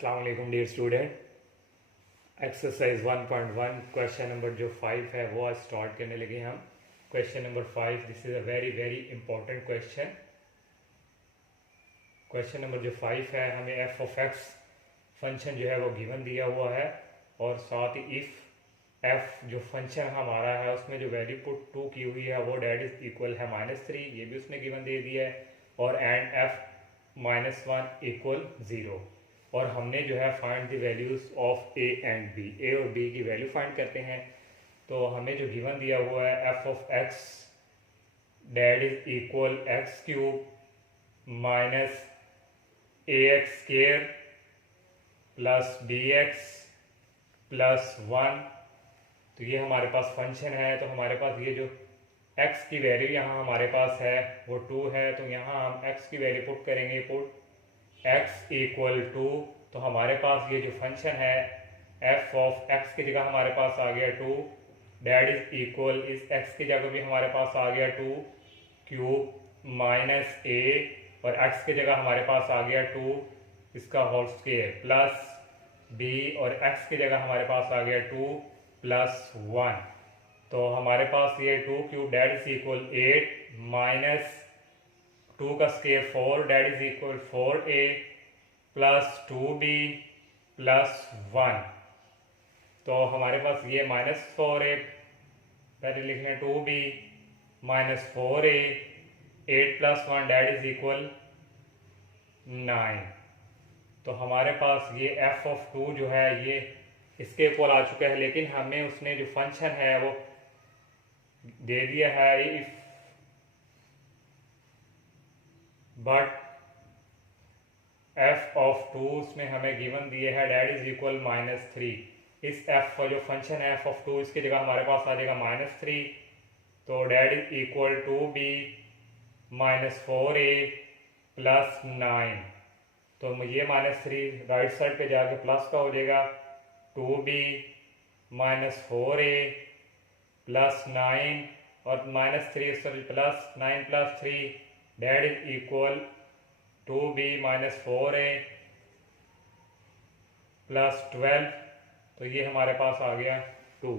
अस्सलाम वालेकुम dear student. Exercise 1.1 question number जो 5 है वो आज स्टार्ट करने लगे हम। Question number 5, this is a very very important question. Question number जो 5 है, हमें एफ ऑफ एक्स फंक्शन जो है वो गिवन दिया हुआ है और साथ ही इफ़ एफ जो फंक्शन हमारा है उसमें जो वैल्यू पुट 2 की हुई है वो डेट इज इक्वल है -3, ये भी उसने गिवन दे दिया है, और एंड एफ -1 इक्वल 0। और हमने जो है find the values of a and b, a और बी की वैल्यू फाइंड करते हैं। तो हमें जो गिवन दिया हुआ है f of x that is equal x cube minus a x square plus b x plus 1। तो ये हमारे पास फंक्शन है। तो हमारे पास ये जो x की वैल्यू यहाँ हमारे पास है वो 2 है, तो यहाँ हम x की वैल्यू पुट करेंगे, पुट x इक्वल 2। तो हमारे पास ये जो फंक्शन है f ऑफ x की जगह हमारे पास आ गया 2, डेट इज इक्वल इस x की जगह भी हमारे पास आ गया 2 क्यूब माइनस a, और x की जगह हमारे पास आ गया 2 इसका होल स्क्वायर प्लस b, और x की जगह हमारे पास आ गया 2 प्लस 1। तो हमारे पास ये 2 cube that is equal 8 minus 2 का square 4 that is equal 4a plus 2b plus 1। तो हमारे पास ये -4a, पहले लिख लें 2b minus 4a, 8 plus 1 that is equal 9। तो हमारे पास ये f ऑफ 2 जो है ये इसके इक्वल आ चुका है, लेकिन हमें उसने जो फंक्शन है वो दे दिया है इफ बट f ऑफ 2 उसमें हमें गिवन दिए है डेट इज इक्वल -3। इस f का जो फंक्शन है f ऑफ 2 इसकी जगह हमारे पास आ जाएगा -3, तो that is equal to b minus 4a plus 9। तो ये -3 राइट साइड पे जाके प्लस का हो जाएगा, 2b माइनस 4a प्लस 9, और -3 sorry plus 9 plus 3 that is equal 2b minus 4a plus 12। तो ये हमारे पास आ गया 2।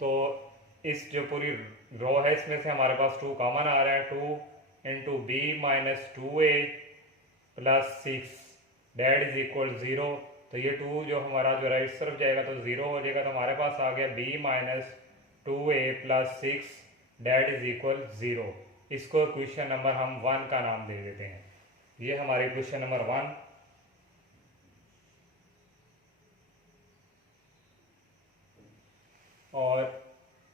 तो इस जो पूरी रो है इसमें से हमारे पास 2 कॉमन आ रहा है, 2 into b minus 2a plus 6 that is equal 0। तो ये 2 जो हमारा जो राइट तरफ जाएगा तो 0 हो जाएगा। तो हमारे पास आ गया b minus 2a plus 6 that is equal 0। इसको क्वेश्चन नंबर हम 1 का नाम दे देते हैं। ये हमारे क्वेश्चन नंबर 1। और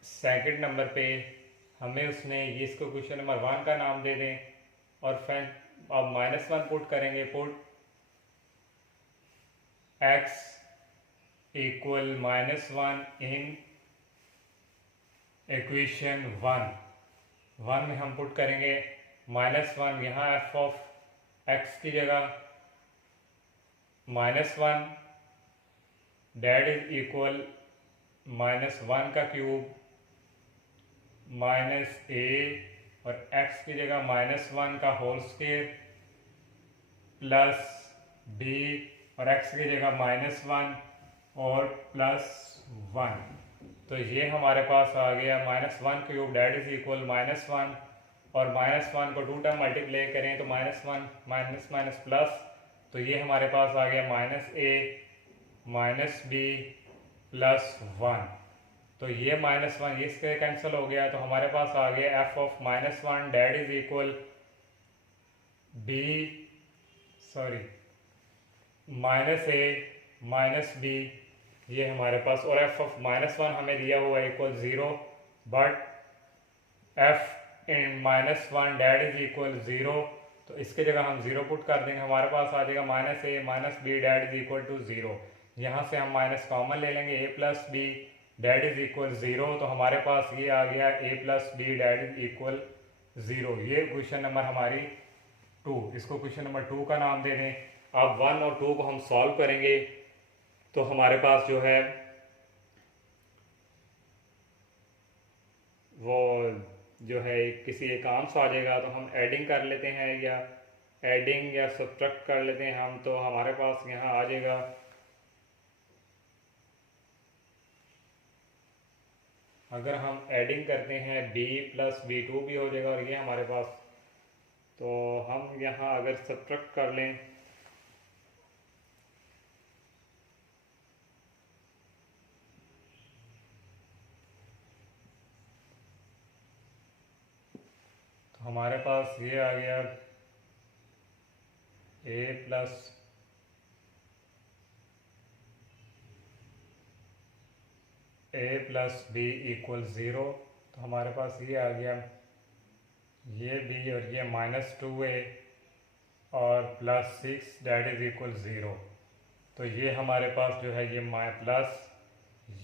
सेकंड नंबर पे हमें उसने ये इसको क्वेश्चन नंबर 1 का नाम दे दें, और फिर अब -1 पुट करेंगे, put x equal -1 in equation 1 में हम पुट करेंगे -1, यहाँ f ऑफ x की जगह -1 डेट इज इक्वल -1 का क्यूब माइनस a, और x की जगह -1 का होल स्क्वायर प्लस b, और x की जगह -1 और प्लस 1। तो ये हमारे पास आ गया -1 क्यूब डेट इज इक्वल -1, और -1 को 2 टाइम मल्टीप्लाई करें तो -1 माइनस माइनस प्लस, तो ये हमारे पास आ गया -a माइनस b प्लस 1। तो ये -1 ये इसके कैंसिल हो गया, तो हमारे पास आ गया f of -1 that is equal b sorry -a minus b, ये हमारे पास, और f ऑफ -1 हमें दिया हुआ है equal 0, but f in -1 that is equal 0। तो इसके जगह हम 0 पुट कर देंगे, हमारे पास आ जाएगा -a minus b that is equal to 0। यहाँ से हम माइनस कॉमन ले लेंगे, a plus b that is equal 0। तो हमारे पास ये आ गया a plus b that is equal 0। ये क्वेश्चन नंबर हमारी 2, इसको क्वेश्चन नंबर 2 का नाम दे दें। अब 1 और 2 को हम सॉल्व करेंगे, तो हमारे पास जो है वो जो है किसी एक आंसर आ जाएगा, तो हम एडिंग कर लेते हैं, या एडिंग या सब्ट्रैक्ट कर लेते हैं हम, तो हमारे पास यहाँ आ जाएगा अगर हम एडिंग करते हैं b प्लस b2 भी हो जाएगा और ये हमारे पास, तो हम यहाँ अगर सब्ट्रैक्ट कर लें तो हमारे पास ये आ गया a plus b equal zero. तो हमारे पास ये आ गया ये b और ये -2a और +6 डैट इज़ इक्वल ज़ीरो। तो ये हमारे पास जो है ये प्लस,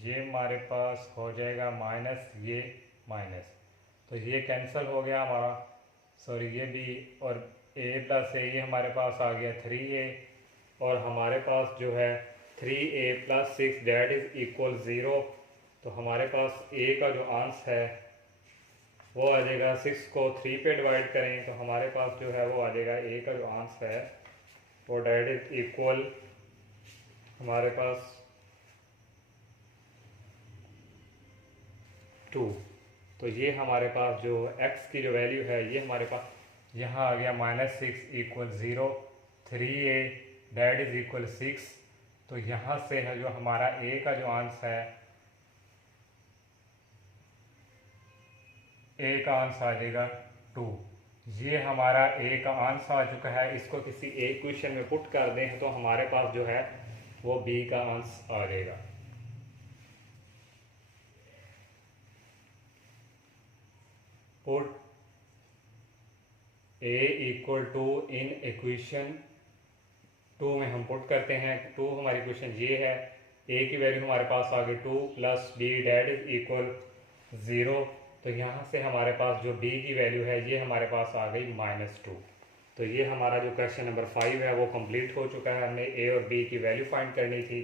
ये हमारे पास हो जाएगा माइनस, ये माइनस, तो ये कैंसिल हो गया हमारा, सॉरी ये भी, और a प्लस ए ये हमारे पास आ गया 3a और हमारे पास जो है 3a plus 6 that is equal zero. तो हमारे पास a का जो आंसर है वो आ जाएगा, 6 को 3 पे डिवाइड करें तो हमारे पास जो है वो आ जाएगा a का जो आंसर है वो डैट इज़ इक्वल हमारे पास 2। तो ये हमारे पास जो x की जो वैल्यू है ये हमारे पास यहाँ आ गया -6 equal zero, 3a that is equal 6। तो यहाँ से है जो हमारा a का जो आंसर है, a का आंसर आ जाएगा 2। ये हमारा a का आंसर आ चुका है। इसको किसी एक क्वेश्चन में पुट कर दें तो हमारे पास जो है वो b का आंसर आ जाएगा। Put a equal to in equation 2 में हम पुट करते हैं। 2 हमारी इक्वेशन ये है, a की वैल्यू हमारे पास आ गई 2 plus b that is equal 0। तो यहाँ से हमारे पास जो b की वैल्यू है ये हमारे पास आ गई -2। तो ये हमारा जो क्वेश्चन नंबर 5 है वो कंप्लीट हो चुका है। हमने a और b की वैल्यू फाइंड करनी थी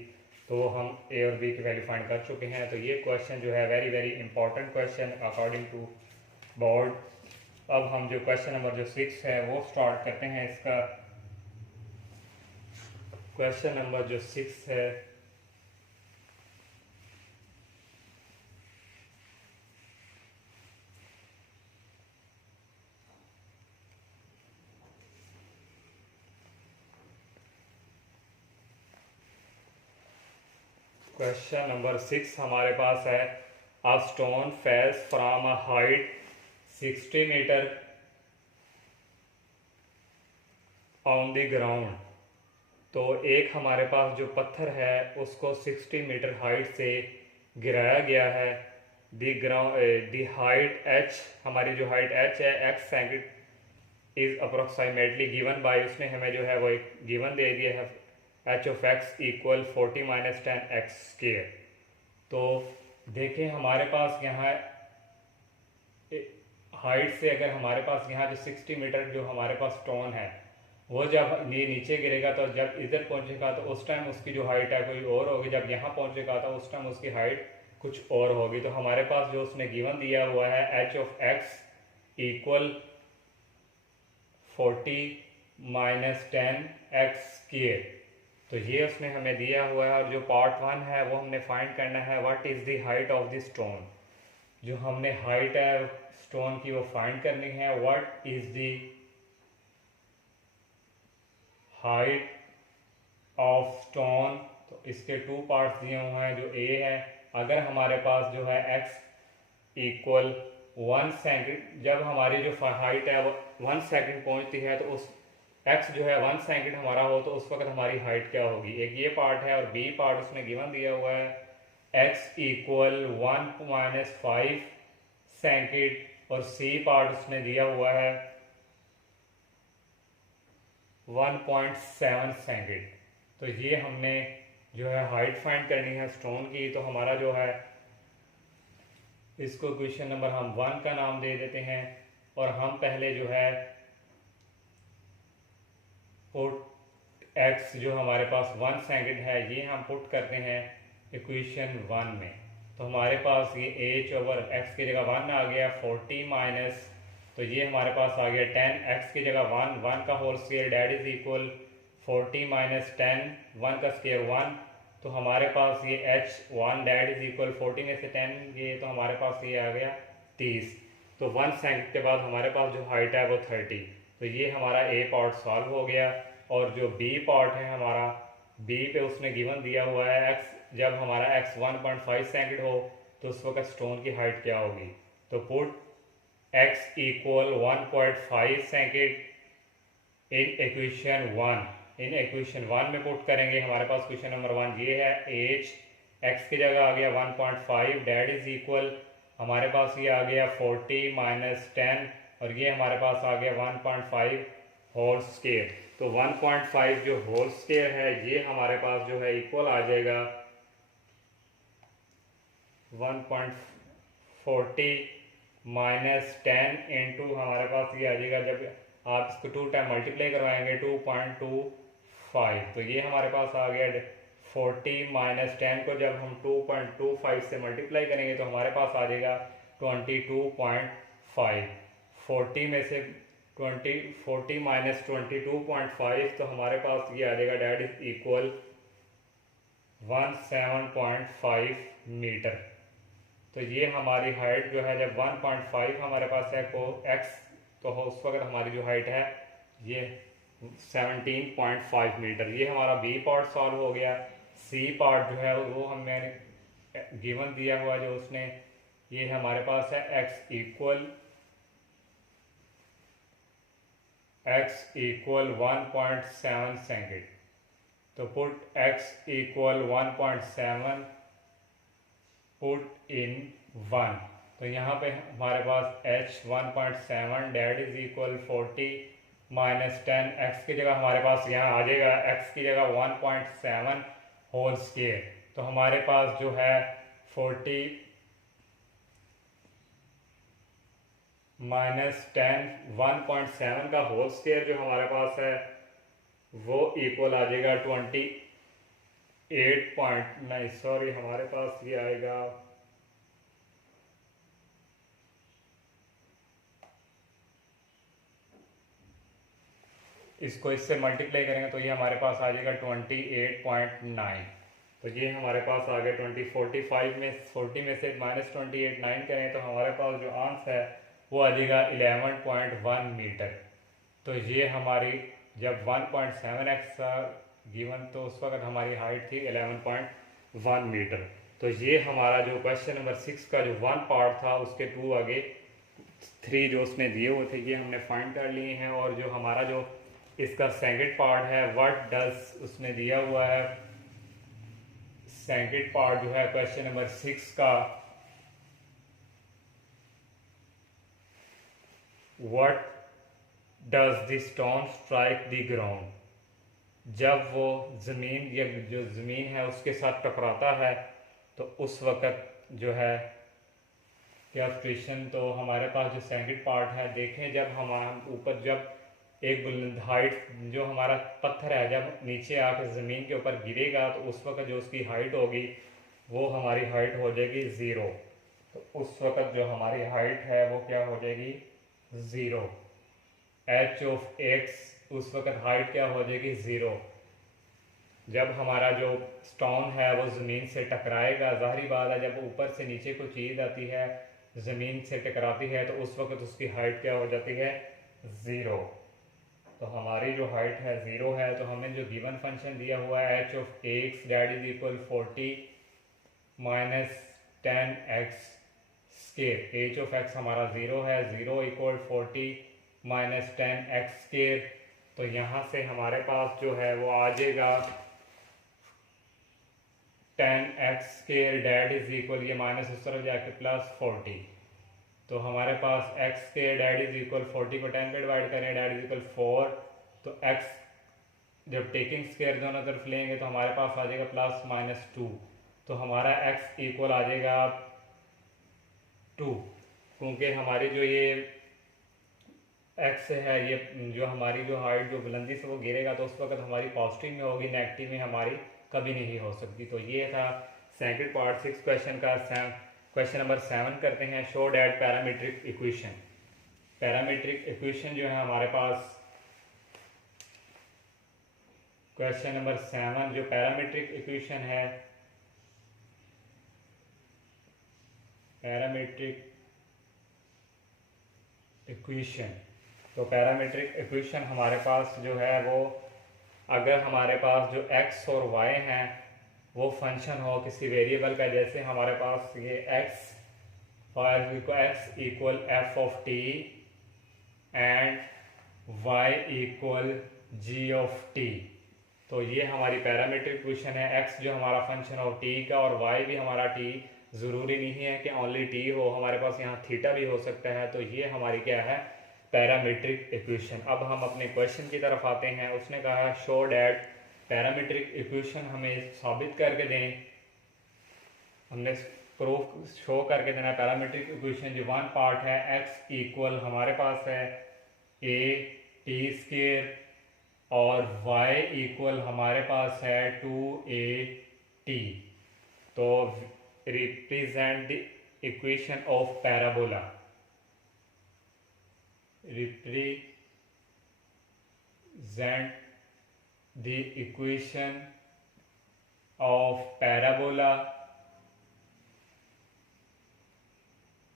तो हम a और b की वैल्यू फाइंड कर चुके हैं। तो ये क्वेश्चन जो है very very important question according to board. अब हम जो क्वेश्चन नंबर जो 6 है वो स्टार्ट करते हैं। इसका क्वेश्चन नंबर जो 6 है क्वेश्चन नंबर 6 हमारे पास है, a stone falls from a height 60 metre on the ground. तो एक हमारे पास जो पत्थर है उसको 60 मीटर हाइट से गिराया गया है। दी हाइट h, हमारी जो हाइट h है, x centimetre is approximately given by, उसने हमें जो है वो एक गिवन दे दिया है h of x equal 40 - 10x square. तो देखें हमारे पास यहाँ हाइट से अगर हमारे पास यहाँ जो 60 मीटर जो हमारे पास स्टोन है वो जब नीचे गिरेगा तो जब इधर पहुंचेगा तो उस टाइम उसकी जो हाइट है कोई और होगी, जब यहाँ पहुंचेगा तो उस टाइम उसकी हाइट कुछ और होगी। तो हमारे पास जो उसने गिवन दिया हुआ है h of x equal 40 - 10x square. तो ये उसने हमें दिया हुआ है और जो पार्ट 1 है वो हमने फाइंड करना है, what is the height of the stone. जो हमने हाइट है स्टोन की वो फाइंड करनी है, what is the height of stone. तो इसके 2 पार्ट्स दिए हुए हैं। जो a है, अगर हमारे पास जो है x इक्वल 1 सेकंड, जब हमारी जो हाइट है वो 1 सेकंड पहुंचती है तो उस x जो है 1 सेकंड हमारा हो तो उस वक्त हमारी हाइट क्या होगी। एक ये पार्ट है और b पार्ट उसने गिवन दिया हुआ है x इक्वल 1 - 5 सेकंड और c पार्ट उसने दिया हुआ है 1.7 सेकंड। तो ये हमने जो है हाइट फाइंड करनी है स्टोन की। तो हमारा जो है इसको क्वेश्चन नंबर हम 1 का नाम दे देते हैं और हम पहले जो है पुट x जो हमारे पास 1 सेकंड है ये हम पुट करते हैं इक्वेशन 1 में। तो हमारे पास ये h ओवर x की जगह 1 आ गया 40 माइनस, तो ये हमारे पास आ गया 10x की जगह 1 का whole square that is equal 40 minus 10, 1 का स्क्वायर 1। तो हमारे पास ये h1 डैट इज इक्वल 40 में से 10, ये तो हमारे पास ये आ गया 30। तो 1 सेकंड के बाद हमारे पास जो हाइट है वो 30। तो ये हमारा ए पार्ट सॉल्व हो गया। और जो बी पार्ट है हमारा, बी पे उसने गिवन दिया हुआ है x, जब हमारा x 1.5 सेकंड हो तो उस वक्त स्टोन की हाइट क्या होगी। तो put x equal 1.5 second in equation 1। In equation 1 में पुट करेंगे। हमारे पास क्वेश्चन नंबर 1 ये है, एज x की जगह आ गया 1.5 डैट इज इक्वल, हमारे पास ये आ गया 40 माइनस 10 और ये हमारे पास आ गया 1.5 होल स्क्वायर। तो 1.5 जो होल स्क्वायर है ये हमारे पास जो है इक्वल आ जाएगा 1.40 माइनस 10 इंटू हमारे पास ये आ जाएगा, जब आप इसको 2 टाइम मल्टीप्लाई करवाएंगे 2.25। तो ये हमारे पास आ गया 40 माइनस 10 को जब हम 2.25 से मल्टीप्लाई करेंगे तो हमारे पास आ जाएगा 22.5। 40 में से 40 माइनस 22.5 तो हमारे पास ये आ जाएगा डैट इज इक्वल 17.5 मीटर। तो ये हमारी हाइट जो है, जब 1.5 हमारे पास है को x, तो उस वक्त हमारी जो हाइट है ये 17.5 मीटर। ये हमारा बी पार्ट सॉल्व हो गया। सी पार्ट जो है वो हमें गिवन दिया हुआ जो उसने, ये हमारे पास है x इक्वल 1.7 सेकंड। तो put x equal 1.7 put in 1। तो यहाँ पे हमारे पास h 1.7 that is equal 40 minus 10, x की जगह हमारे पास यहाँ आ जाएगा x की जगह 1.7 होल स्क्वायर। तो हमारे पास जो है 40 माइनस 10 1.7 का होल स्क्वायर जो हमारे पास है वो इक्वल आ जाएगा 28 सॉरी हमारे पास ये आएगा इसको इससे मल्टीप्लाई करेंगे तो ये हमारे पास आ जाएगा 28.9। तो ये हमारे पास आ गया 45 में 40 में से माइनस 28.9 करें तो हमारे पास जो आंसर है वो आ जाएगा 11.1 मीटर। तो ये हमारी जब 1.7x गिवन तो उस वक्त हमारी हाइट थी 11.1 मीटर। तो ये हमारा जो क्वेश्चन नंबर 6 का जो 1 पार्ट था उसके 2 आगे 3 जो उसने दिए हुए थे ये हमने फाइंड कर लिए हैं। और जो हमारा जो इसका सेकंड पार्ट है, व्हाट डज उसने दिया हुआ है, सेकंड पार्ट जो है क्वेश्चन नंबर 6 का, what does the stone strike the ground, जब वो ज़मीन या जो ज़मीन है उसके साथ टकराता है तो उस वक़्त जो है क्या क्वेश्चन। तो हमारे पास जो सेकंड पार्ट है देखें, जब हम ऊपर जब एक बुलंद हाइट जो हमारा पत्थर है जब नीचे आकर ज़मीन के ऊपर गिरेगा तो उस वक़्त जो उसकी हाइट होगी वो हमारी हाइट हो जाएगी 0। तो उस वक़्त जो हमारी हाइट है वो क्या हो जाएगी 0। h ऑफ x उस वक़्त हाइट क्या हो जाएगी 0। जब हमारा जो स्टोन है वो ज़मीन से टकराएगा, ज़ाहिरी बात है जब ऊपर से नीचे कोई चीज़ आती है ज़मीन से टकराती है तो उस वक़्त उसकी हाइट क्या हो जाती है 0। तो हमारी जो हाइट है 0 है। तो हमें जो गिवन फंक्शन दिया हुआ है h of x that is equal 40 minus 10x square, h of x हमारा 0 है, 0 इक्वल 40 माइनस 10x स्क्वायर। तो यहाँ से हमारे पास जो है वो आ जाएगा 10x square that is equal, ये माइनस उस तरफ जाके प्लस 40। तो हमारे पास x square that is equal 40 को 10 पे डिवाइड करें डैट इज इक्वल 4। तो x जब टेकिंग स्क्वायर दोनों तरफ लेंगे तो हमारे पास आ जाएगा प्लस माइनस 2। तो हमारा x इक्वल आ जाएगा 2, क्योंकि हमारी जो ये x है ये जो हमारी जो हाइट जो बुलंदी से वो गिरेगा तो उस वक्त हमारी पॉजिटिव में होगी, नेगेटिव में हमारी कभी नहीं हो सकती। तो ये था सेकंड पार्ट 6 क्वेश्चन का। क्वेश्चन नंबर 7 करते हैं, show that parametric equation. Parametric equation जो है हमारे पास, क्वेश्चन नंबर 7 जो पैरामीट्रिक इक्वेशन है, पैरामीट्रिक इक्वेशन, तो पैरामीट्रिक इक्वेशन हमारे पास जो है वो, अगर हमारे पास जो x और y हैं वो फंक्शन हो किसी वेरिएबल का, जैसे हमारे पास ये x equal f of t and y equal g of t, तो ये हमारी पैरामीट्रिक इक्वेशन है। x जो हमारा फंक्शन हो t का और y भी हमारा t, ज़रूरी नहीं है कि ओनली t हो, हमारे पास यहाँ थीटा भी हो सकता है। तो ये हमारी क्या है, पैरामीट्रिक इक्वेशन। अब हम अपने क्वेश्चन की तरफ आते हैं। उसने कहा है शो डैट, पैरामीट्रिक इक्वेशन हमें साबित करके दें, हमने प्रूफ शो करके देना है। पैरामीट्रिक इक्वेशन जो वन पार्ट है, x इक्वल हमारे पास है a टी स्क्वायर और y इक्वल हमारे पास है 2at, तो represent the equation of parabola, represent the equation of parabola,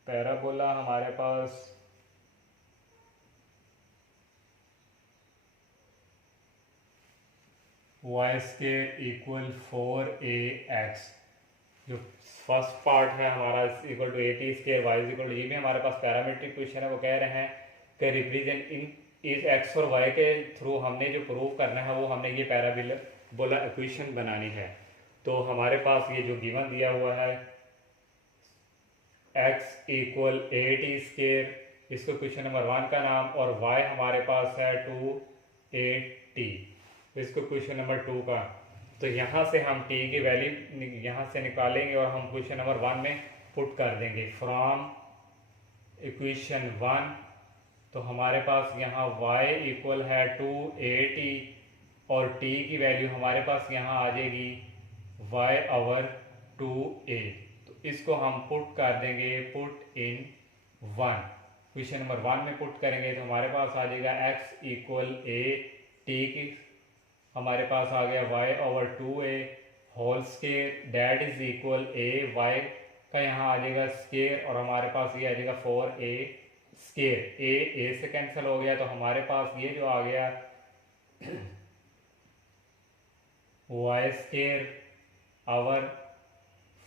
parabola हमारे पास y स्क्वायर इक्वल 4ax, जो फर्स्ट पार्ट है हमारा equal to a t square, y equal to, ये भी हमारे पास पैरामीट्रिक क्वेश्चन है। वो कह रहे हैं कि रिप्रेजेंट इन इस एक्स और वाई के थ्रू हमने जो प्रूव करना है वो हमने ये पैराबोला इक्वेशन बनानी है। तो हमारे पास ये जो गिवन दिया हुआ है x इक्वल ए टी स्क्वायर, इसको क्वेश्चन नंबर 1 का नाम, और y हमारे पास है 2at, इसको क्वेश्चन नंबर 2 का। तो यहाँ से हम t की वैल्यू यहाँ से निकालेंगे और हम क्वेश्चन नंबर 1 में पुट कर देंगे। फ्रॉम इक्वेशन 1, तो हमारे पास यहाँ y इक्वल है 2at और t की वैल्यू हमारे पास यहाँ आ जाएगी y ओवर 2a, तो इसको हम पुट कर देंगे, पुट इन 1, क्वेश्चन नंबर 1 में पुट करेंगे तो हमारे पास आ जाएगा x इक्वल a, t की हमारे पास आ गया y over 2a whole square, that is equal a, y का यहाँ आ जाएगा स्क्वायर और हमारे पास ये आ जाएगा 4a स्क्वायर, a से कैंसिल हो गया तो हमारे पास ये जो आ गया y स्क्वायर ओवर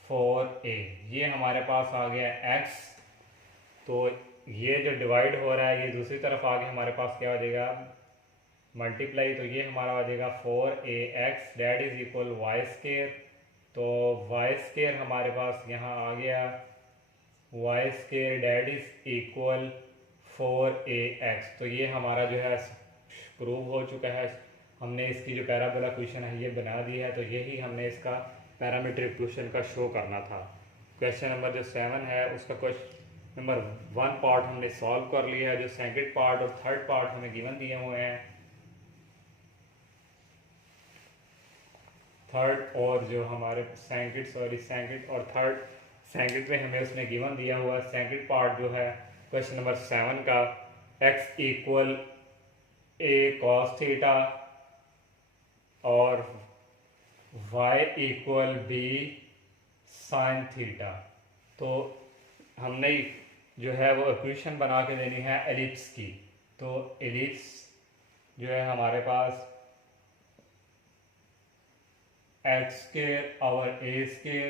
4a, ये हमारे पास आ गया x। तो ये जो डिवाइड हो रहा है ये दूसरी तरफ आगे हमारे पास क्या आ जाएगा, मल्टीप्लाई, तो ये हमारा आ जाएगा 4ax that is equal y square, तो वाई स्क्वायर हमारे पास यहाँ आ गया y square that is equal 4ax। तो ये हमारा जो है प्रूव हो चुका है, हमने इसकी जो पैराबोला क्वेश्चन है ये बना दी है। तो यही हमने इसका पैरामीट्रिक क्वेश्चन का शो करना था। क्वेश्चन नंबर जो 7 है उसका क्वेश्चन नंबर 1 पार्ट हमने सॉल्व कर लिया है, जो सेकंड पार्ट और थर्ड पार्ट हमें गिवन दिए हुए हैं। थर्ड और जो हमारे सेकंड और थर्ड, सेकंड में हमें उसने गिवन दिया हुआ सेकंड पार्ट जो है क्वेश्चन नंबर 7 का, x equal a cos theta और y equal b sin theta. तो हमने जो है वो इक्वेशन बना के देनी है एलिप्स की। तो एलिप्स जो है हमारे पास x square over a square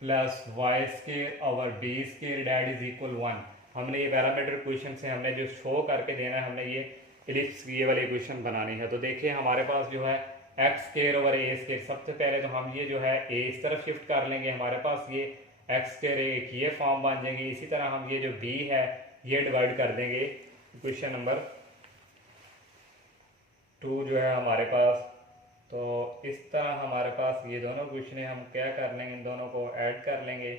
plus y square over b square that is equal 1। हमने ये पैरामीट्रिक क्वेश्चन से हमने जो शो करके देना है, हमने ये एलिप्स ये वाली इक्वेशन बनानी है। तो देखिए हमारे पास जो है x square over a square, सबसे पहले तो हम ये जो है ए इस तरफ शिफ्ट कर लेंगे, हमारे पास ये एक्स स्क्वायर एक ये फॉर्म बन जाएंगे। इसी तरह हम ये जो बी है ये डिवाइड कर देंगे इक्वेशन नंबर 2 जो है हमारे पास। तो इस तरह हमारे पास ये दोनों क्वेश्चन हम क्या कर लेंगे, इन दोनों को ऐड कर लेंगे।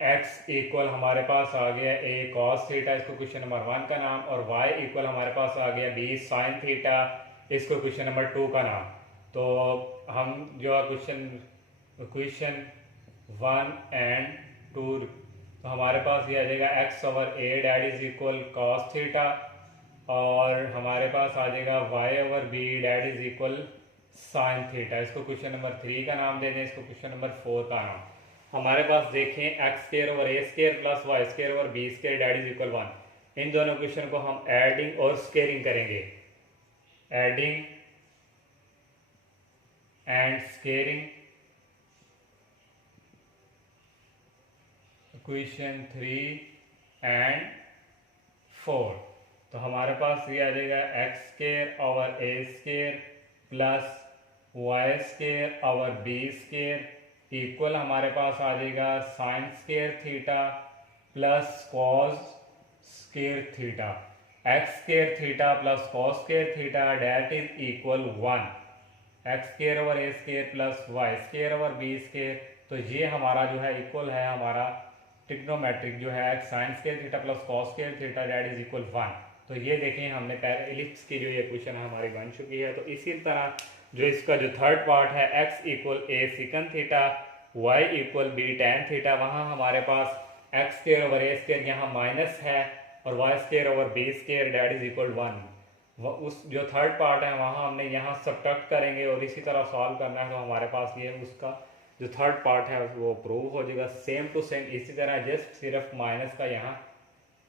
x इक्वल हमारे पास आ गया a cos थीटा, इसको क्वेश्चन नंबर 1 का नाम, और y इक्वल हमारे पास आ गया b sin थीटा, इसको क्वेश्चन नंबर 2 का नाम। तो हम जो है क्वेश्चन 1 एंड 2, तो हमारे पास ये आ जाएगा x over a that is equal cos theta, और हमारे पास आ जाएगा y over b that is equal sine theta. इसको क्वेश्चन नंबर 3 का नाम दे दें, इसको क्वेश्चन नंबर 4 का नाम। हमारे पास देखें x square over a square plus y square over b square that is equal 1। इन दोनों क्वेश्चन को हम एडिंग और स्केयरिंग करेंगे, adding and squaring. Question 3 and 4, तो हमारे पास ये आ जाएगा x square over a square plus y square over b square equal हमारे पास आ जाएगा sine square theta plus cos square theta. X square theta plus cos square theta that is equal 1। X square over a square plus y square over b square, तो ये हमारा जो है equal है हमारा ट्रिग्नोमेट्रिक जो है sign square theta plus cos square theta that is equal 1। तो ये देखें हमने पहले एलिप्स की जो ये क्वेश्चन हमारी बन चुकी है। तो इसी तरह जो इसका जो थर्ड पार्ट है x equal a secant theta y equal b tan theta, वहाँ हमारे पास x square over a square यहाँ माइनस है और y square over b square that is equal 1। उस जो थर्ड पार्ट है वहाँ हमने यहाँ सब्ट्रैक्ट करेंगे और इसी तरह सॉल्व करना है, तो हमारे पास ये उसका जो थर्ड पार्ट है वो प्रूव हो जाएगा सेम टू सेम। इसी तरह जस्ट सिर्फ माइनस का यहाँ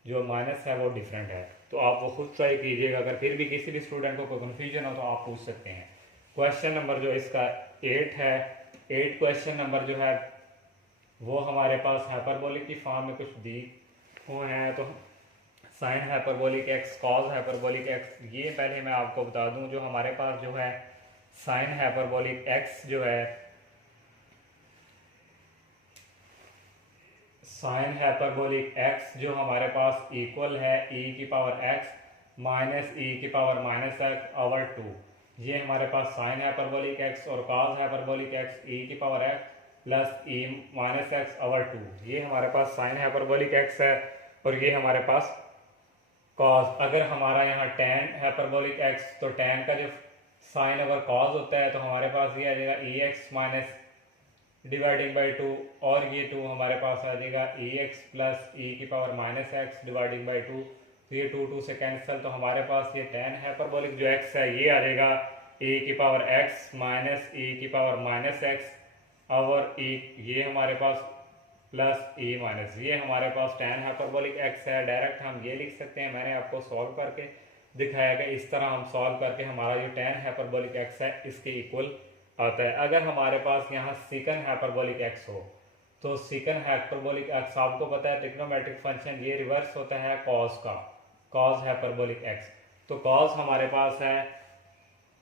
जो माइनस है वो डिफरेंट है, तो आप वो खुद ट्राई कीजिएगा। अगर फिर भी किसी भी स्टूडेंट को कोई कन्फ्यूजन हो तो आप पूछ सकते हैं। क्वेश्चन नंबर जो इसका 8 है, 8 क्वेश्चन नंबर जो है वो हमारे पास हाइपरबोलिक की फॉर्म में कुछ दी हुए हैं। तो sign hyperbolic x, cos hyperbolic x, ये पहले मैं आपको बता दूं जो हमारे पास जो है साइन हाइपरबोलिक एक्स जो है, साइन हाइपरबोलिक एक्स जो हमारे पास इक्वल है e की पावर x माइनस e की पावर माइनस एक्स ओवर 2। ये हमारे पास साइन हाइपरबोलिक एक्स और कॉस हाइपरबोलिक एक्स e की power x plus e minus x over 2, ये हमारे पास साइन हाइपरबोलिक एक्स है और ये हमारे पास कॉस। अगर हमारा यहाँ टैन हाइपरबोलिक एक्स, तो टैन का जो साइन ओवर कॉस होता है तो हमारे पास ये आ जाएगा ई एक्स माइनस डिवाइडिंग बाई 2, और ये 2 हमारे पास आ जाएगा ई एक्स प्लस ई की power minus x dividing by 2, तो ये 2 से कैंसिल। तो हमारे पास ये टैन हाइपरबोलिक जो एक्स है ये आ जाएगा ई की पावर एक्स माइनस ई की पावर माइनस एक्स और ई, ये हमारे पास प्लस ई माइनस, ये हमारे पास टैन हाइपरबोलिक एक्स है। डायरेक्ट हम ये लिख सकते हैं, मैंने आपको सॉल्व करके दिखाया कि इस तरह हम सॉल्व करके हमारा जो टैन हाइपरबोलिक एक्स है इसके इक्वल आता है। अगर हमारे पास यहाँ सिकन हाइपरबोलिक एक्स हो तो सिकन हाइपरबोलिक एक्स आपको पता है ट्रिग्नोमेट्रिक फंक्शन ये रिवर्स होता है कॉस का, कॉस हाइपरबोलिक एक्स। तो कॉस हमारे पास है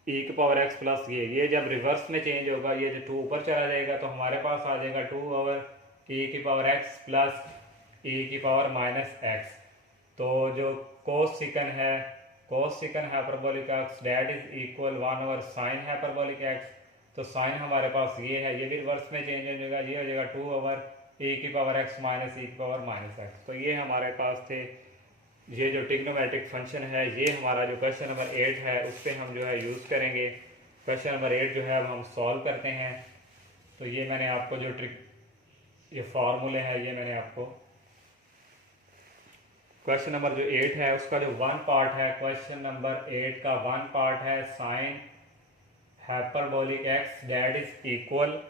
e की पावर x प्लस ये जब रिवर्स में चेंज होगा, ये जो 2 ऊपर चला जाएगा तो हमारे पास आ जाएगा 2 ओवर e की पावर x प्लस e की पावर माइनस x। तो जो कोस सिकन है, cosecant hyperbolic x that is equal 1 over sine hyperbolic x. तो साइन हमारे पास ये है, ये भी रिवर्स में चेंज हो जाएगा, ये हो जाएगा 2 ओवर e की पावर x माइनस e की पावर माइनस x। तो ये हमारे पास थे ये जो ट्रिग्नोमेट्रिक फंक्शन है, ये हमारा जो क्वेश्चन नंबर 8 है उस पर हम जो है यूज़ करेंगे। क्वेश्चन नंबर 8 जो है अब हम सॉल्व करते हैं। तो ये मैंने आपको जो ये फार्मूले हैं ये मैंने आपको क्वेश्चन नंबर जो 8 है उसका जो 1 पार्ट है, क्वेश्चन नंबर 8 का 1 पार्ट है sign hyperbolic x that is equal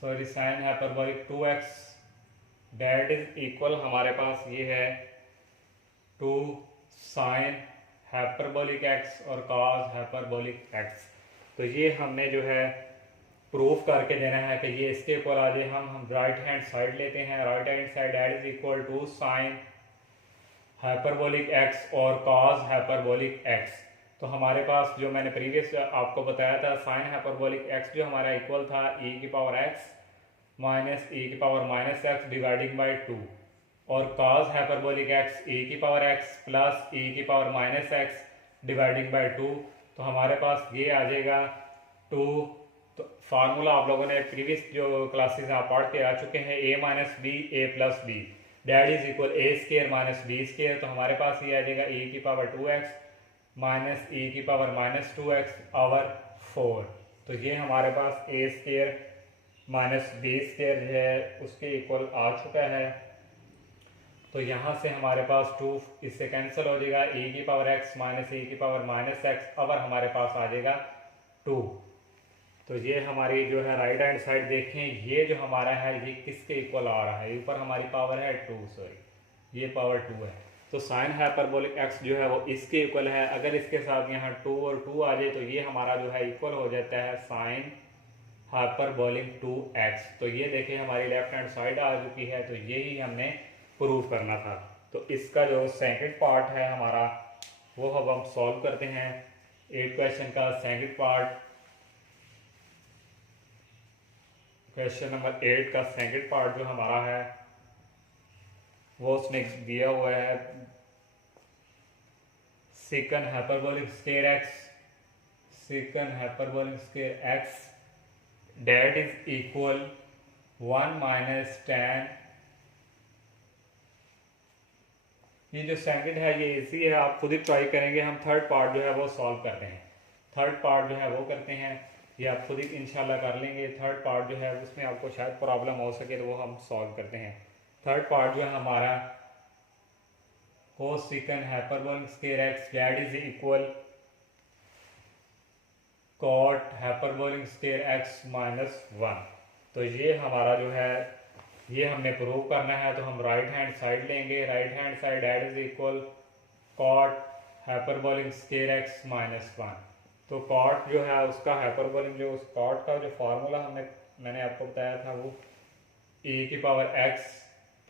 sine hyperbolic 2x that is equal हमारे पास ये है 2 साइन हाइपरबोलिक एक्स और कॉस हाइपरबोलिक एक्स। तो ये हमने जो है प्रूफ करके देना है कि ये इसके इक्वल आ जाए। हम राइट हैंड साइड लेते हैं, right hand side that is equal to sine hyperbolic x और कॉस हाइपरबोलिक एक्स। तो हमारे पास जो मैंने प्रीवियस आपको बताया था साइन हाइपरबोलिक एक्स जो हमारा इक्वल था e की पावर x माइनस e की power minus x dividing by 2, और कॉस हाइपरबोलिक एक्स e की पावर x प्लस e की power minus x dividing by 2। तो हमारे पास ये आ जाएगा 2। तो फार्मूला आप लोगों ने प्रीवियस जो क्लासेस आप पढ़ के आ चुके हैं, a minus b a plus b that is equal a square minus b square. तो हमारे पास ये आ जाएगा e की पावर 2x माइनस e की पावर माइनस 2x ओवर 4। तो ये हमारे पास a square minus b square जो है उसके इक्वल आ चुका है। तो यहाँ से हमारे पास 2 इससे कैंसिल हो जाएगा, e की पावर x माइनस e की पावर माइनस एक्स, और हमारे पास आ जाएगा 2। तो ये हमारी जो है राइट हैंड साइड देखें, ये जो हमारा है ये किसके इक्वल आ रहा है, ऊपर हमारी पावर है 2, सॉरी ये पावर 2 है। तो साइन हाइपरबोलिक x जो है वो इसके इक्वल है। अगर इसके साथ यहाँ 2 और 2 आ जाए तो ये हमारा जो है इक्वल हो जाता है साइन हाइपरबोलिक 2x। तो ये देखिए हमारी लेफ्ट हैंड साइड आ चुकी है। तो यही हमने प्रूव करना था। तो इसका जो सेकंड पार्ट है हमारा वो अब हम सॉल्व करते हैं। 8 क्वेश्चन का सेकंड पार्ट, क्वेश्चन नंबर 8 का सेकंड पार्ट जो हमारा है वो उसने दिया हुआ है second hyperbolic square x, second hyperbolic square x that is equal 1 minus tan। ये जो सेकंड है ये इजी है, आप खुद ही ट्राई करेंगे। हम थर्ड पार्ट जो है वो सॉल्व करते हैं। थर्ड पार्ट जो है वो करते हैं, ये आप खुद ही इंशाल्लाह कर लेंगे। थर्ड पार्ट जो है उसमें आपको शायद प्रॉब्लम हो सके तो वो हम सॉल्व करते हैं। थर्ड पार्ट जो है हमारा cosecant hyperbolic square x that is equal cot hyperbolic square x minus 1। तो ये हमारा जो है ये हमने प्रूव करना है। तो हम राइट हैंड साइड लेंगे, right hand side that is equal cot hyperbolic square x minus 1। तो कॉट जो है उसका हाइपरबोलिक जो उस कॉट का जो फार्मूला मैंने आपको बताया था वो e की पावर x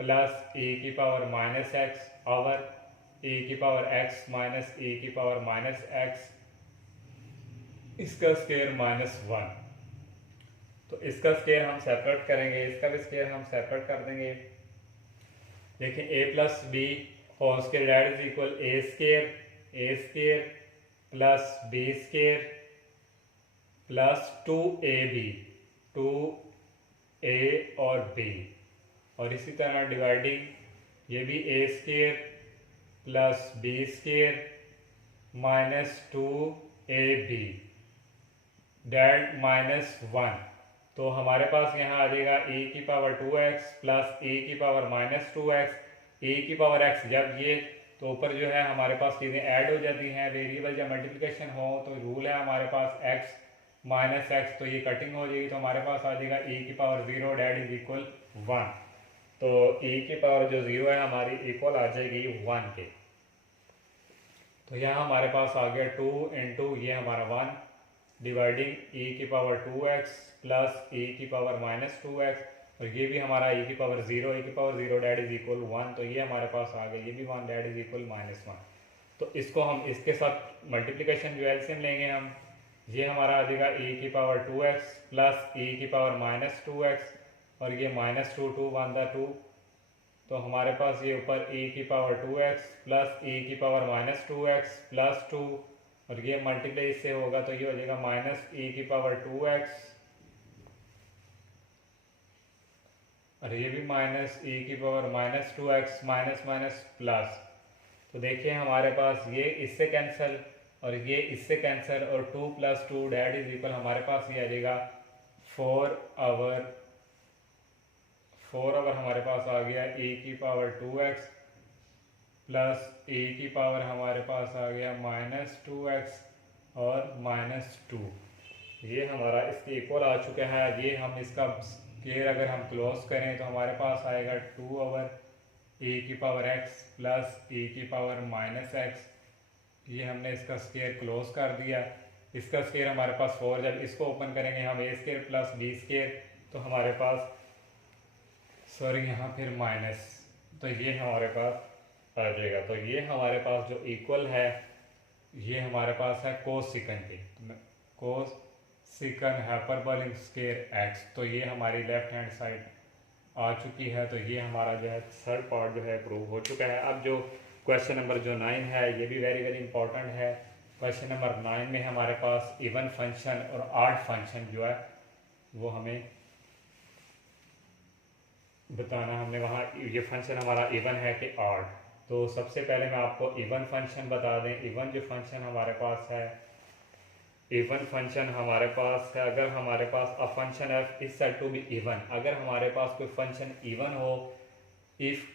प्लस e की power minus x over e की पावर x माइनस e की पावर माइनस एक्स, इसका स्क्वायर माइनस 1। तो इसका स्क्वायर हम सेपरेट करेंगे, इसका भी स्क्वायर हम सेपरेट कर देंगे। देखिए a plus b whole square that is equal a square plus b square plus 2ab, 2a और b, और इसी तरह डिवाइडिंग ये भी a square plus b square minus 2ab that minus 1। तो हमारे पास यहाँ आ जाएगा e की पावर 2x प्लस e की पावर माइनस 2x, e की पावर x जब ये तो ऊपर जो है हमारे पास चीज़ें ऐड हो जाती हैं। वेरिएबल जब मल्टीप्लिकेशन हो तो रूल है हमारे पास x माइनस एक्स, तो ये कटिंग हो जाएगी। तो हमारे पास आ जाएगा e की पावर 0 डेट इज इक्वल 1। तो e की पावर जो 0 है हमारी इक्वल आ जाएगी 1 के। तो यहाँ हमारे पास आ गया 2 इंटू ये हमारा 1 डिवाइडिंग e की पावर 2x प्लस e की पावर माइनस 2x, और ये भी हमारा e की पावर 0, e की पावर 0 डेट इज इक्वल 1। तो ये हमारे पास आ गया, ये भी 1 डेट इज इक्वल माइनस 1। तो इसको हम इसके साथ मल्टीप्लिकेशन जो एलसीएम लेंगे हम, ये हमारा आ जाएगा e की पावर 2x प्लस e की पावर माइनस 2x, और ये माइनस 2 2 1 2। तो हमारे पास ये ऊपर e की पावर 2x प्लस e की पावर माइनस 2x प्लस 2, और ये मल्टीप्लाई इससे होगा तो ये हो जाएगा माइनस e की पावर 2x, और ये भी माइनस e की power minus 2x minus minus plus. तो देखिए हमारे पास ये इससे कैंसिल और ये इससे कैंसिल, और 2 प्लस 2 डेट इज इक्वल हमारे पास ये आ जाएगा 4 ओवर हमारे पास आ गया e की पावर 2x प्लस e की पावर हमारे पास आ गया माइनस 2x और माइनस 2। ये हमारा इसके इक्वल आ चुका है। ये हम इसका स्क्वायर अगर हम क्लोज करें तो हमारे पास आएगा 2 ओवर e की पावर x प्लस e की पावर माइनस x। ये हमने इसका स्क्वायर क्लोज कर दिया। इसका स्क्वायर हमारे पास 4, जब इसको ओपन करेंगे हम a square plus b square, तो हमारे पास सॉरी यहाँ फिर माइनस, तो ये हमारे पास आ जाएगा। तो ये हमारे पास जो इक्वल है ये हमारे पास है कोस सिकन की, कोस सिकन हाइपरबोलिक स्क्वायर x। तो ये हमारी लेफ्ट हैंड साइड आ चुकी है। तो ये हमारा जो है थर्ड पार्ट जो है प्रूव हो चुका है। अब जो क्वेश्चन नंबर जो 9 है ये भी वेरी वेरी इंपॉर्टेंट है। क्वेश्चन नंबर 9 में हमारे पास इवन फंक्शन और ऑड फंक्शन जो है वो हमें बताना। हमने वहाँ ये फंक्शन हमारा इवन है कि ऑड। तो सबसे पहले मैं आपको इवन फंक्शन बता दें। इवन जो फंक्शन हमारे पास है इवन फंक्शन हमारे पास है, अगर हमारे पास a function f is said to be even, अगर हमारे पास कोई फंक्शन इवन हो, if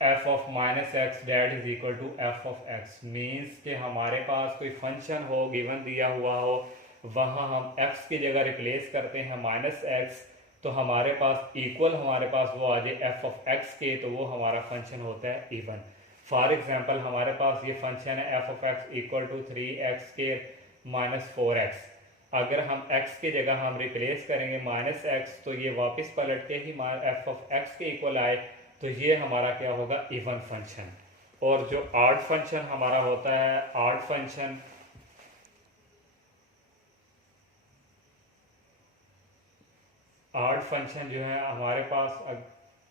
f of minus x that is equal to f of x, means कि हमारे पास कोई फंक्शन हो गिवन दिया हुआ हो, वहाँ हम एक्स की जगह रिप्लेस करते हैं माइनस एक्स, तो हमारे पास इक्वल हमारे पास वो आ जाए एफ ऑफ एक्स के, तो वो हमारा फंक्शन होता है इवन। फॉर एग्जांपल हमारे पास ये फंक्शन है f of x equal to 3x के माइनस 4x, अगर हम x की जगह हम रिप्लेस करेंगे माइनस एक्स, तो ये वापस पलट के ही एफ ऑफ एक्स के इक्वल आए, तो ये हमारा क्या होगा, इवन फंक्शन। और जो ऑड फंक्शन हमारा होता है, ऑड फंक्शन जो है हमारे पास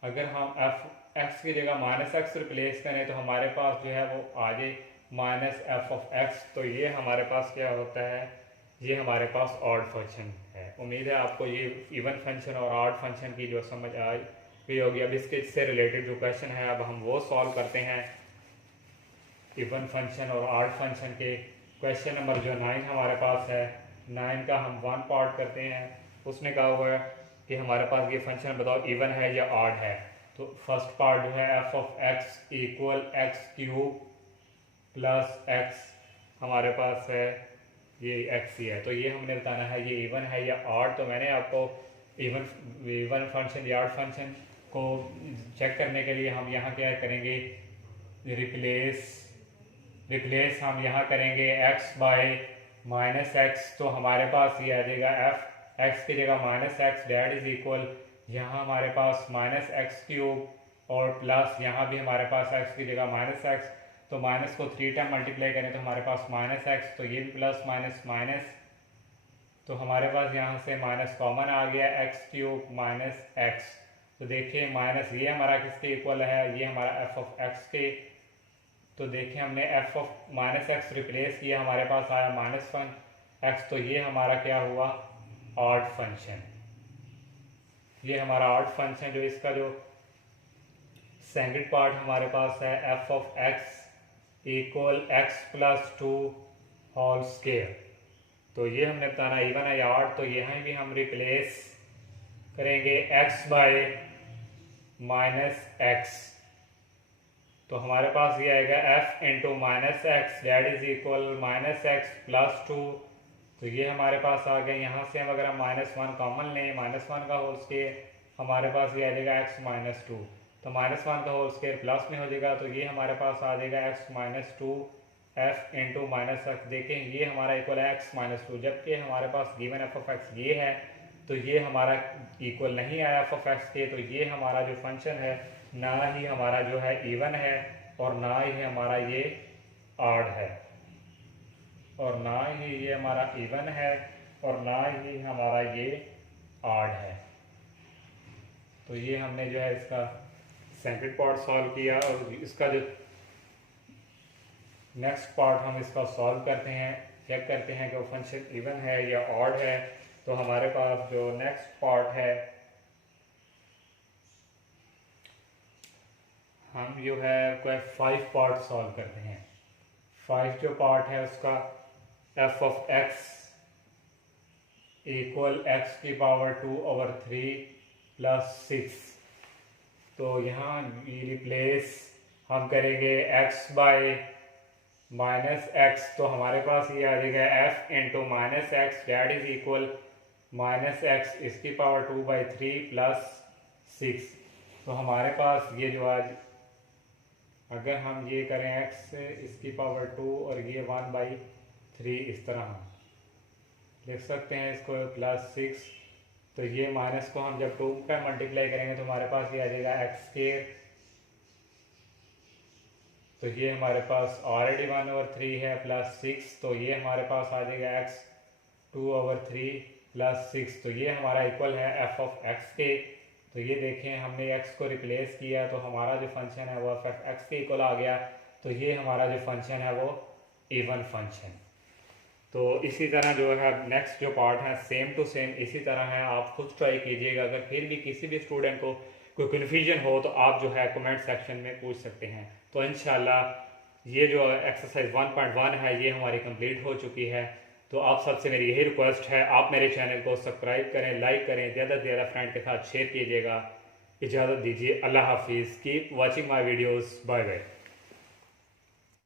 अगर हम एफ एक्स की जगह माइनस एक्स रिप्लेस करें, तो हमारे पास जो है वो आ जाए माइनस एफ ऑफ एक्स, तो ये हमारे पास क्या होता है, ये हमारे पास ऑड फंक्शन है। उम्मीद है आपको ये इवन फंक्शन और ऑड फंक्शन की जो समझ आई हुई होगी। अब इससे रिलेटेड जो क्वेश्चन है अब हम वो सॉल्व करते हैं, इवन फंक्शन और ऑड फंक्शन के। क्वेश्चन नंबर जो 9 हमारे पास है, 9 का हम 1 पार्ट करते हैं। उसने कहा हुआ है कि हमारे पास ये फंक्शन बताओ इवन है या ऑड है। तो फर्स्ट पार्ट जो है f of x equal x cube plus x, हमारे पास है ये एक्स ही है, तो ये हमने बताना है ये इवन है या ऑड। तो मैंने आपको इवन फंक्शन या ऑड फंक्शन को चेक करने के लिए हम यहाँ क्या करेंगे, रिप्लेस हम यहाँ करेंगे x बाय माइनस एक्स, तो हमारे पास ये आ जाएगा एफ एक्स की जगह minus x that is equal, यहाँ हमारे पास माइनस एक्स क्यूब और प्लस यहाँ भी हमारे पास एक्स की जगह माइनस एक्स, तो माइनस को 3 टाइम मल्टीप्लाई करें तो हमारे पास माइनस एक्स, तो ये भी प्लस माइनस माइनस, तो हमारे पास यहाँ से माइनस कॉमन आ गया, एक्स क्यूब माइनस एक्स। तो देखिए माइनस ये हमारा किसके इक्वल है, ये हमारा एफ ऑफ एक्स के। तो देखिए हमने F of minus x replace किया, हमारे पास आया माइनस एक्स, तो ये हमारा क्या हुआ, ऑड फंक्शन। ये हमारा ऑड फंक्शन जो इसका जो सेकंड पार्ट हमारे पास है f of x equal x plus 2 whole square, तो ये हमने बताना इवन है या ऑड। तो यहाँ भी हम रिप्लेस करेंगे x बाय माइनस एक्स, तो हमारे पास ये आएगा f into minus x that is equal minus x plus 2, तो ये हमारे पास आ गए। यहाँ से हम अगर हम -1 कॉमन लें, -1 का होल स्क्वायर, हमारे पास ये आ जाएगा x माइनस 2, तो -1 का होल स्क्वायर प्लस में हो जाएगा, तो ये हमारे पास आ जाएगा x minus 2 f into minus x. देखें ये हमारा इक्वल है x माइनस 2, जबकि हमारे पास गिवन एफ ऑफ एक्स ये है, तो ये हमारा इक्वल नहीं आया एफ ऑफ एक्स के, तो ये हमारा जो फंक्शन है ना ही हमारा जो है इवन है और ना ही हमारा ये ऑड है, और ना ही ये हमारा इवन है और ना ही हमारा ये ऑड है। तो ये हमने जो है इसका सेकंड पार्ट सॉल्व किया, और इसका जो नेक्स्ट पार्ट हम इसका सॉल्व करते हैं, चेक करते हैं कि वो फंक्शन इवन है या ऑड है। तो हमारे पास जो नेक्स्ट पार्ट है, हम जो है कोई 5 पार्ट सॉल्व करते हैं। 5 जो पार्ट है उसका F of x equal x की पावर 2/3 प्लस 6, तो यहाँ रिप्लेस हम करेंगे x बाय माइनस एक्स, तो हमारे पास ये आ जाएगा f into minus x that is equal minus x इसकी पावर 2/3 प्लस 6, तो हमारे पास ये जो आज अगर हम ये करें x इसकी पावर 2 और ये 1/3, इस तरह हम लिख सकते हैं इसको प्लस 6, तो ये माइनस को हम जब 2 का मल्टीप्लाई करेंगे तो हमारे पास ये आ जाएगा एक्स स्क्वायर, तो ये हमारे पास ऑलरेडी 1/3 है प्लस 6, तो ये हमारे पास आ जाएगा x 2/3 प्लस 6, तो ये हमारा इक्वल है एफ ऑफ एक्स के। तो ये देखें हमने x को रिप्लेस किया तो हमारा जो फंक्शन है वो एफ ऑफ एक्स के इक्वल आ गया, तो ये हमारा जो फंक्शन है वो इवन फंक्शन। तो इसी तरह जो है नेक्स्ट जो पार्ट है सेम टू सेम इसी तरह है, आप खुद ट्राई कीजिएगा। अगर फिर भी किसी भी स्टूडेंट को कोई कन्फ्यूजन हो तो आप जो है कमेंट सेक्शन में पूछ सकते हैं। तो इंशाल्लाह ये जो एक्सरसाइज 1.1 है ये हमारी कंप्लीट हो चुकी है। तो आप सबसे मेरी यही रिक्वेस्ट है, आप मेरे चैनल को सब्सक्राइब करें, लाइक करें, ज़्यादा से ज़्यादा फ्रेंड के साथ शेयर कीजिएगा। इजाज़त दीजिए, अल्लाह हाफिज़। Keep watching my videos, bye bye.